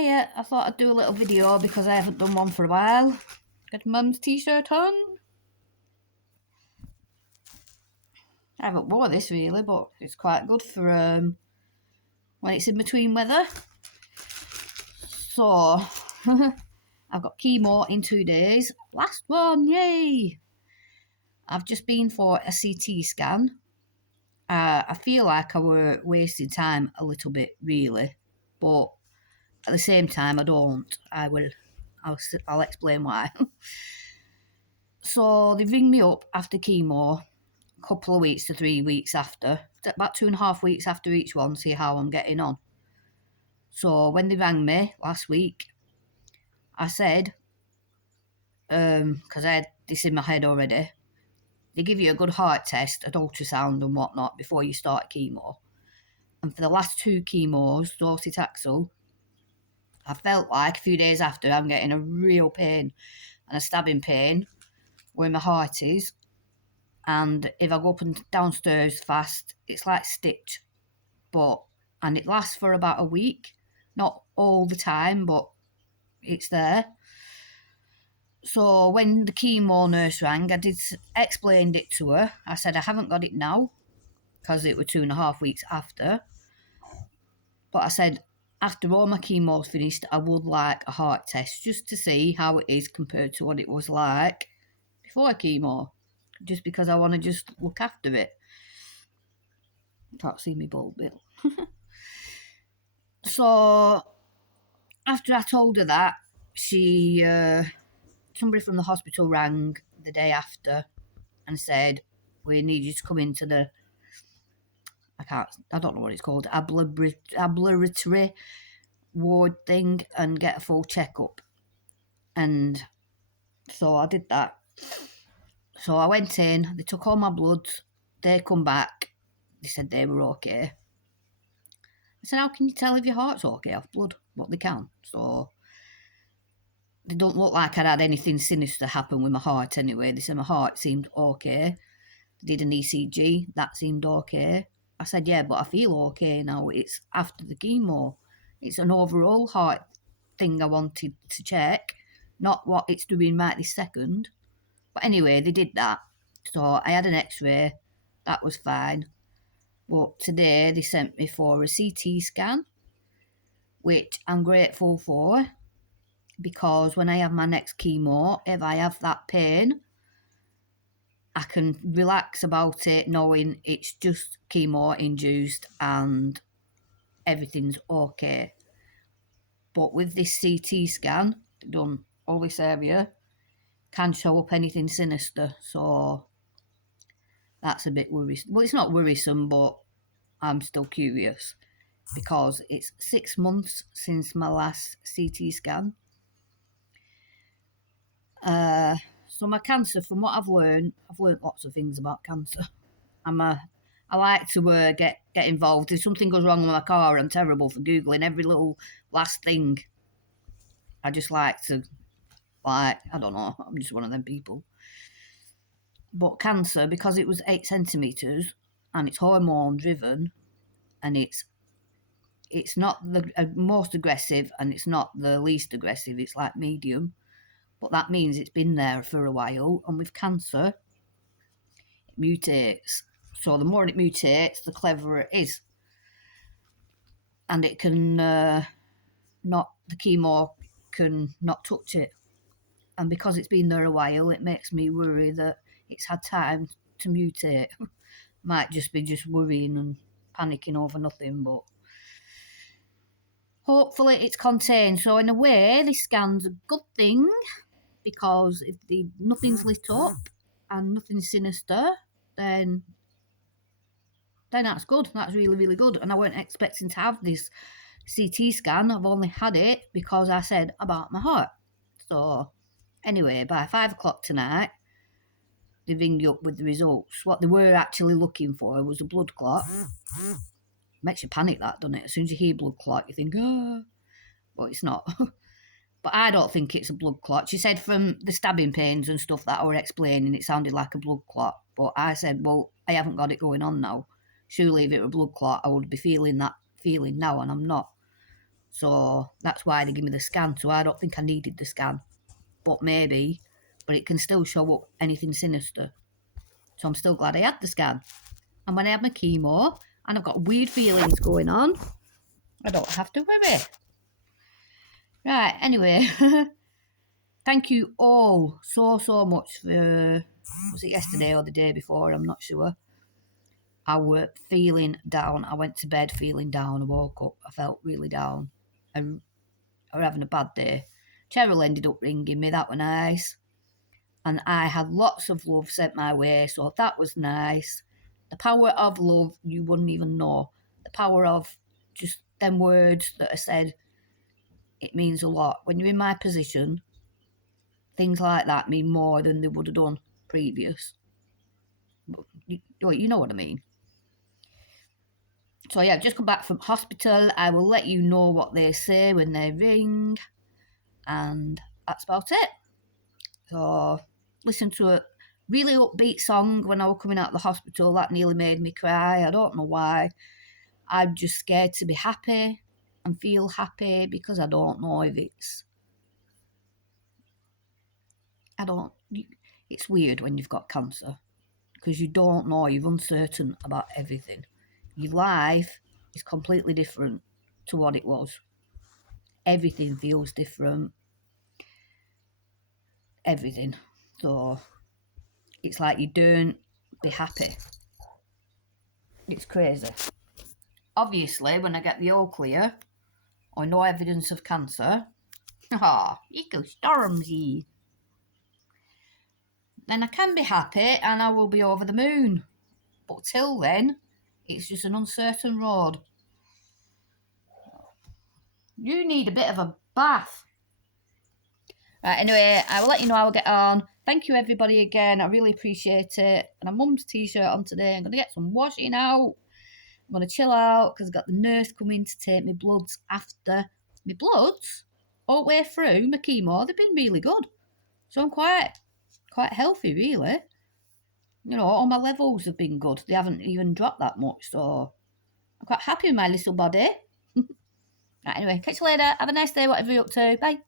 Hiya, I thought I'd do a little video because I haven't done one for a while. Got Mum's t-shirt on. I haven't wore this really, but it's quite good for when it's in between weather. So, I've got chemo in 2 days. Last one, yay! I've just been for a CT scan. I feel like I were wasting time a little bit, really, but at the same time, I don't. I'll explain why. So they ring me up after chemo, a couple of weeks to 3 weeks after, about 2.5 weeks after each one, see how I'm getting on. So when they rang me last week, I said, because I had this in my head already, they give you a good heart test, an ultrasound and whatnot before you start chemo. And for the last 2 chemos, docetaxel, I felt like a few days after I'm getting a real pain and a stabbing pain where my heart is. And if I go up and downstairs fast, it's like stitch. And it lasts for about a week. Not all the time, but it's there. So when the chemo nurse rang, I explained it to her. I said I haven't got it now because it was 2.5 weeks after. But I said after all my chemo's finished, I would like a heart test just to see how it is compared to what it was like before chemo. Just because I want to just look after it. Can't see me bulb bill. So after I told her that, somebody from the hospital rang the day after and said, we need you to come into the, I don't know what it's called, ambulatory ward thing and get a full checkup. And so I did that. So I went in, they took all my bloods, they come back, they said they were okay. I said, how can you tell if your heart's okay off blood? But they can. So they don't look like I'd had anything sinister happen with my heart anyway. They said my heart seemed okay. They did an ECG, that seemed okay. I said, yeah, but I feel okay now. It's after the chemo. It's an overall heart thing I wanted to check, not what it's doing right this second. But anyway, they did that. So I had an x-ray. That was fine. But today they sent me for a CT scan, which I'm grateful for, because when I have my next chemo, if I have that pain, I can relax about it knowing it's just chemo induced and everything's okay. But with this CT scan done all this area, can show up anything sinister, so that's a bit worrisome. Well, it's not worrisome, but I'm still curious because it's 6 months since my last CT scan. So my cancer, from what I've learned lots of things about cancer. I like to get involved. If something goes wrong with my car, I'm terrible for Googling every little last thing. I just like to, I don't know, I'm just one of them people. But cancer, because it was 8 centimetres and it's hormone driven and it's not the most aggressive and it's not the least aggressive, it's like medium. But that means it's been there for a while, and with cancer, it mutates. So the more it mutates, the cleverer it is. And it can the chemo can not touch it. And because it's been there a while, it makes me worry that it's had time to mutate. Might just be worrying and panicking over nothing, but hopefully it's contained. So in a way, this scan's a good thing, because if nothing's lit up and nothing's sinister, then that's good. That's really, really good. And I weren't expecting to have this CT scan. I've only had it because I said about my heart. So anyway, by 5 o'clock tonight, they ring you up with the results. What they were actually looking for was a blood clot. Makes you panic, that, doesn't it? As soon as you hear blood clot, you think, oh, but it's not. But I don't think it's a blood clot. She said from the stabbing pains and stuff that I were explaining, it sounded like a blood clot. But I said, well, I haven't got it going on now. Surely if it were a blood clot, I would be feeling that feeling now, and I'm not. So that's why they give me the scan. So I don't think I needed the scan, but maybe. But it can still show up anything sinister. So I'm still glad I had the scan. And when I had my chemo and I've got weird feelings going on, I don't have to worry. Right, anyway, thank you all so much for, was it yesterday or the day before? I'm not sure. I was feeling down. I went to bed feeling down. I woke up. I felt really down. I was having a bad day. Cheryl ended up ringing me. That was nice. And I had lots of love sent my way, so that was nice. The power of love, you wouldn't even know. The power of just them words that are said, it means a lot. When you're in my position, things like that mean more than they would have done previous. You know what I mean. So yeah, I've just come back from hospital. I will let you know what they say when they ring. And that's about it. So listen to a really upbeat song when I was coming out of the hospital. That nearly made me cry. I don't know why. I'm just scared to be happy and feel happy because I don't know if it's... It's weird when you've got cancer because you don't know. You're uncertain about everything. Your life is completely different to what it was. Everything feels different. Everything. So it's like you don't be happy. It's crazy. Obviously, when I get the all clear or no evidence of cancer, you go Stormzy, then I can be happy and I will be over the moon. But till then, it's just an uncertain road. You need a bit of a bath. Right, anyway, I will let you know how I get on. Thank you, everybody, again. I really appreciate it. And a mum's t-shirt on today. I'm going to get some washing out. I'm going to chill out because I've got the nurse coming to take my bloods after. My bloods, all the way through my chemo, they've been really good. So I'm quite healthy, really. You know, all my levels have been good. They haven't even dropped that much. So I'm quite happy with my little body. Right, anyway, catch you later. Have a nice day, whatever you're up to. Bye.